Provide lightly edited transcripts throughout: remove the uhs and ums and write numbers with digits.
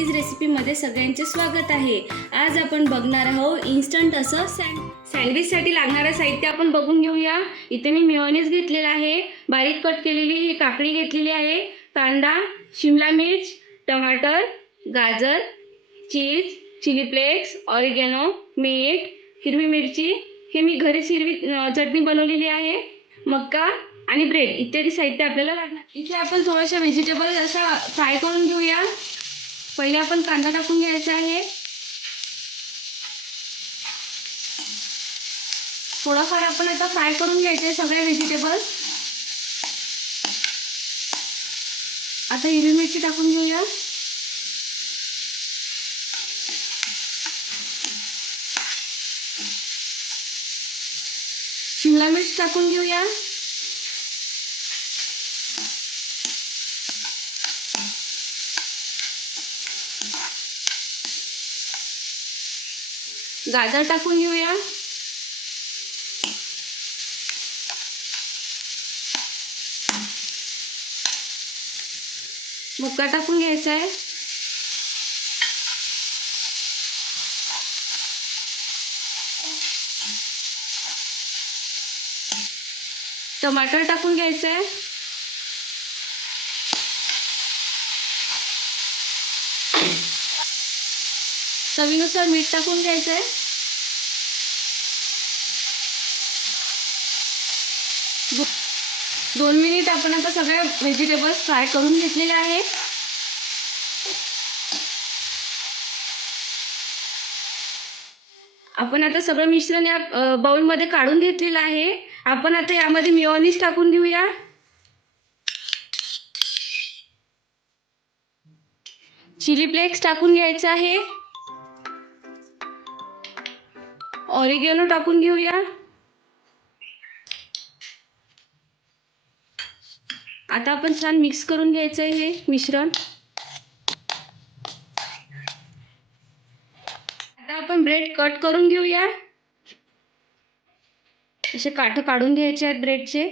Sandwich रेसिपीमध्ये सगळ्यांचे स्वागत आहे। आज आपण बघणार आहोत इन्स्टंट असं सँडविचसाठी लागणारं साहित्य आपण बघून घेऊया। इथे मी मेयोनीज घेतलेला आहे, बारीक कट केलेली ही काकडी घेतलेली आहे, कांदा, शिमला मिर्च, टमाटर, गाजर, चीज, चिली फ्लेक्स, ऑरिगॅनो, मीठ, हिरवी मिरची, हे मी घरीच हिरवी चटणी बनवलेली आहे, मक्का आणि ब्रेड इत्यादी साहित्य आपल्याला लागणार। इथे आपण थोडेसे व्हेजिटेबल असं फ्राय करून घेऊया। पहिले आपण कांदा टाकून घ्यायचा आहे, थोडाफार आपण आता फ्राय करून घ्यायचे सगळे व्हेजिटेबल। आता हिरवी मिरची टाकून घेऊया, शिमला मिर्च टाकून घेऊया, गाजर टाकून घेऊया, मक्का टाकून घ्यायचा आहे, टमाटर टाकून घ्यायचं आहे, चवीनुसार मीठ टाकून घ्यायचं आहे, 2 मिनिट आपण आता सगळे व्हेजिटेबल्स फ्राय करून घेतलेले आहे। आपण आता सगळं मिश्रण या बाउलमध्ये काढून घेतलेलं आहे। आपण आता यामध्ये मेयोनीज टाकून घेऊया, चिली फ्लेक्स टाकून घ्यायचं आहे, ऑरिगॅनो टाकून घेऊया। आता आपण छान मिक्स करून घ्यायचं आहे हे मिश्रण। आता आपण ब्रेड कट करून घेऊया, असे काठ काढून घ्यायचे आहेत ब्रेडचे।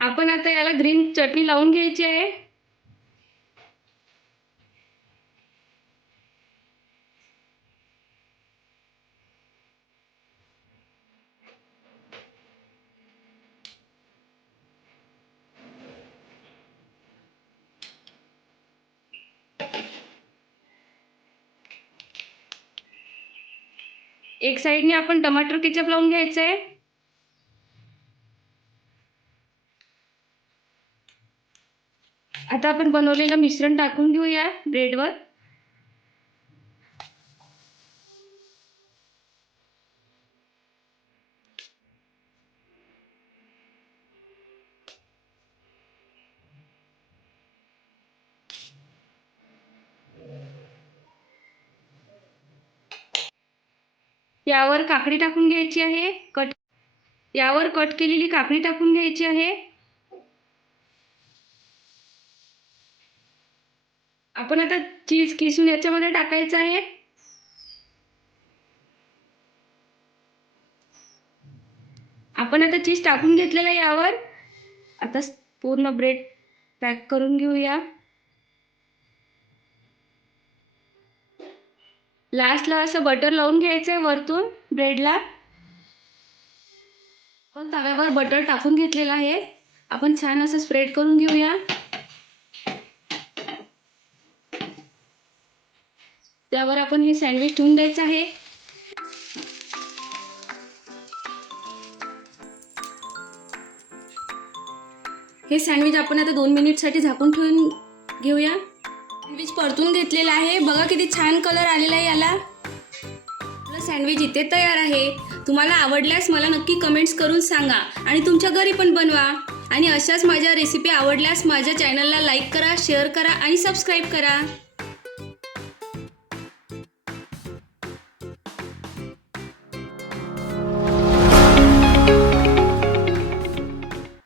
आपण आता याला ग्रीन चटणी लावून घ्यायची आहे। एक साइडने आपण टमाटर केचप लावून घ्यायचं आहे। आता आपण बनवलेलं मिश्रण टाकून घेऊया ब्रेडवर। यावर काकडी टाकून घ्यायची आहे, यावर कट केलेली काकडी टाकून घ्यायची आहे। आपण आता चीज किसून याच्यामध्ये टाकायचं आहे। आपण आता चीज टाकून घेतलेलं आहे यावर। आता पूर्ण ब्रेड पॅक करून घेऊया। लास्टला असं बटर लावून घ्यायचं आहे वरतून ब्रेडला। आपण तव्यावर बटर टाकून घेतलेलं आहे, आपण छान असं स्प्रेड करून घेऊया। त्यावर आपण हे सँडविच ठेवून द्यायचं आहे। हे सँडविच आपण आता 2 मिनिटसाठी झाकून ठेवून घेऊया। सँडविच परतून घेतलेला आहे, बघा किती छान कलर आलेला आहे याला। आपलं सँडविच इथे तयार आहे। तुम्हाला आवडल्यास मला नक्की कमेंट्स करून सांगा आणि तुमच्या घरी पण बनवा। आणि अशाच माझ्या रेसिपी आवडल्यास माझ्या चॅनलला लाईक करा, शेअर करा आणि सबस्क्राईब करा।